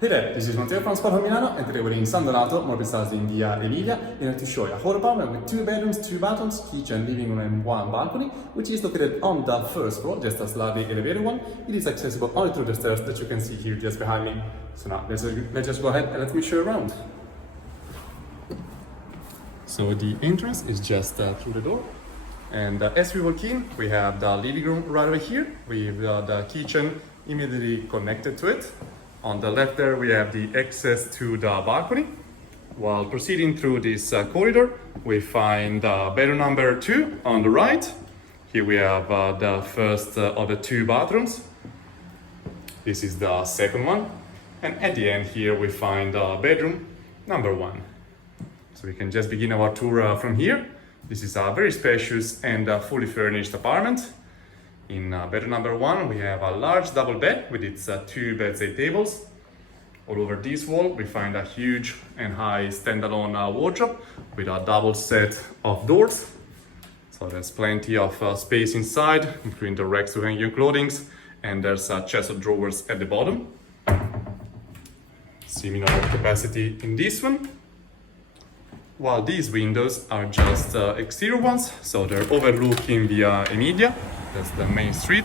Hey there, this is Matteo from Spotahome Milano, and today we're in San Donato, more precisely in Via Emilia, in order to show you a whole apartment with 2 bedrooms, 2 bathrooms, kitchen, living room and 1 balcony, which is located on the first floor, just a slightly elevated one. It is accessible only through the stairs that you can see here just behind me. So now let's just go ahead and let me show you around. So the entrance is just through the door. And as we walk in, we have the living room right over here, with the kitchen immediately connected to it. On the left there, we have the access to the balcony. While proceeding through this corridor, we find bedroom number 2 on the right. Here we have the first of the 2 bathrooms. This is the second one. And at the end here, we find bedroom number 1. So we can just begin our tour from here. This is a very spacious and fully furnished apartment. In bedroom number 1, we have a large double bed with its 2 bedside tables. All over this wall, we find a huge and high standalone wardrobe with a double set of doors. So there's plenty of space inside, including the racks to hang your clothing, and there's a chest of drawers at the bottom. Similar capacity in this one. While these windows are just exterior ones, so they're overlooking Via Emilia. That's the main street.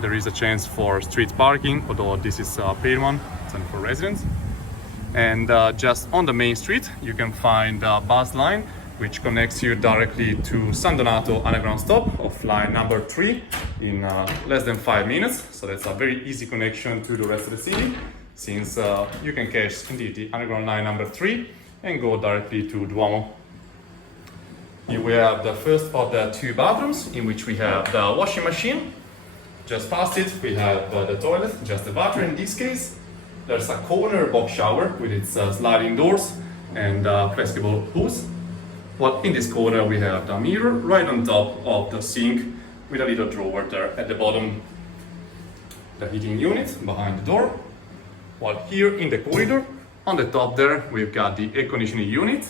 There is a chance for street parking, although this is a paid one, it's only for residents. And just on the main street, you can find a bus line which connects you directly to San Donato underground stop of line number 3 in less than 5 minutes. So that's a very easy connection to the rest of the city, since you can catch indeed the underground line number 3 and go directly to Duomo. Here we have the first of the 2 bathrooms, in which we have the washing machine. Just past it, we have the toilet, just the bathroom in this case. There's a corner box shower with its sliding doors and flexible hose. While in this corner, we have the mirror right on top of the sink with a little drawer there at the bottom. The heating unit behind the door. While here in the corridor, on the top there, we've got the air conditioning unit.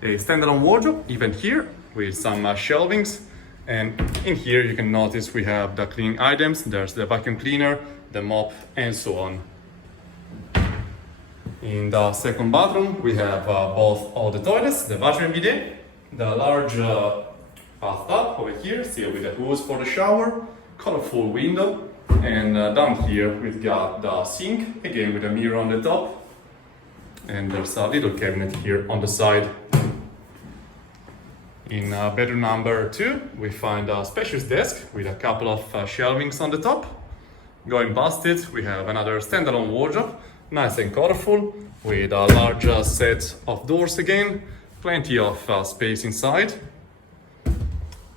A standalone wardrobe, even here, with some shelvings. And in here you can notice we have the cleaning items. There's the vacuum cleaner, the mop, and so on. In the second bathroom, we have both of the toilets, the bathroom bidet, the large bathtub over here, still with the hose for the shower, colorful window, and down here we've got the sink, again with a mirror on the top, and there's a little cabinet here on the side. In bedroom number 2, we find a spacious desk with a couple of shelvings on the top. Going past it, we have another standalone wardrobe, nice and colorful, with a large set of doors again, plenty of space inside.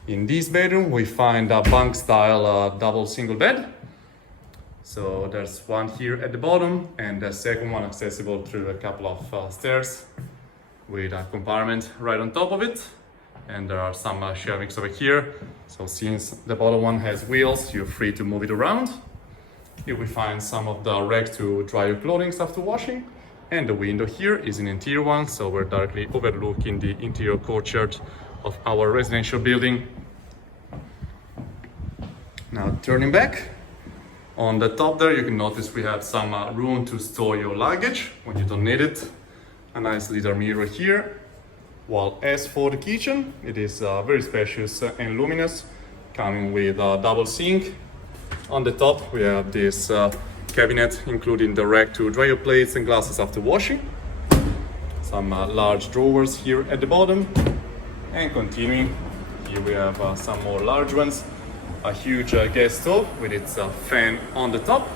In this bedroom, we find a bunk-style double single bed. So there's one here at the bottom, and the second one accessible through a couple of stairs, with a compartment right on top of it. And there are some shelvings over here. So since the bottom one has wheels, you're free to move it around. Here we find some of the racks to dry your clothing after washing. And the window here is an interior one, so we're directly overlooking the interior courtyard of our residential building. Now turning back, on the top there you can notice we have some room to store your luggage when you don't need it. A nice little mirror here. While as for the kitchen, it is very spacious and luminous, coming with a double sink. On the top we have this cabinet, including the rack to dry your plates and glasses after washing. Some large drawers here at the bottom. And continuing, here we have some more large ones. A huge gas stove with its fan on the top.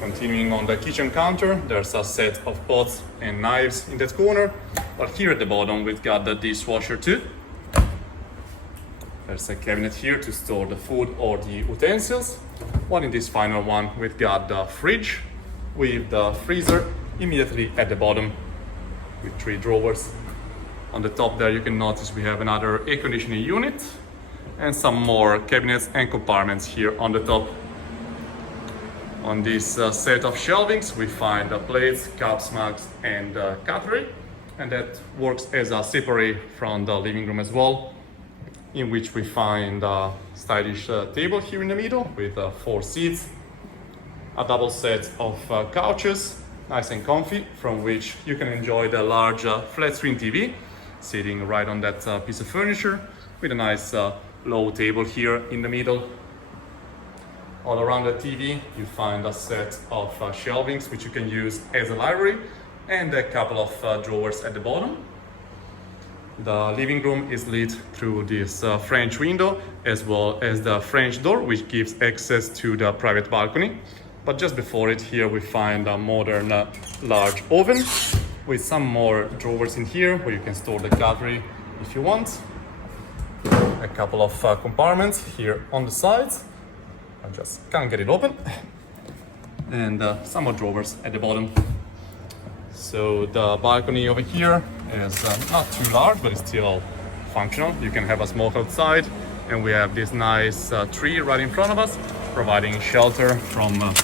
Continuing on the kitchen counter, there's a set of pots and knives in that corner. But here at the bottom, we've got the dishwasher too. There's a cabinet here to store the food or the utensils. While in this final one, we've got the fridge with the freezer immediately at the bottom with 3 drawers. On the top there, you can notice we have another air conditioning unit and some more cabinets and compartments here on the top. On this set of shelvings, we find plates, cups, mugs, and cutlery, and that works as a separate from the living room as well, in which we find a stylish table here in the middle with 4 seats. a double set of couches, nice and comfy, from which you can enjoy the large flat screen TV sitting right on that piece of furniture with a nice low table here in the middle. All around the TV you find a set of shelvings which you can use as a library and a couple of drawers at the bottom. The living room is lit through this French window as well as the French door, which gives access to the private balcony. But just before it, here we find a modern large oven with some more drawers in here where you can store the cutlery if you want. A couple of compartments here on the sides. I just can't get it open. And some more drawers at the bottom. So the balcony over here is not too large, but it's still functional. You can have a smoke outside, and we have this nice tree right in front of us, providing shelter from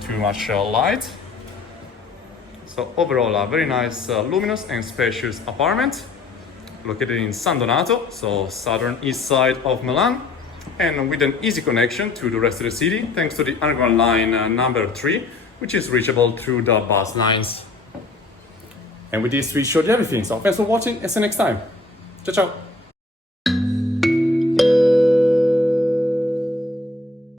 too much light. So overall, a very nice, luminous and spacious apartment located in San Donato, so southern east side of Milan, and with an easy connection to the rest of the city thanks to the underground line number 3, which is reachable through the bus lines. And with this, we showed you everything. So thanks for watching and see you next time. Ciao, ciao.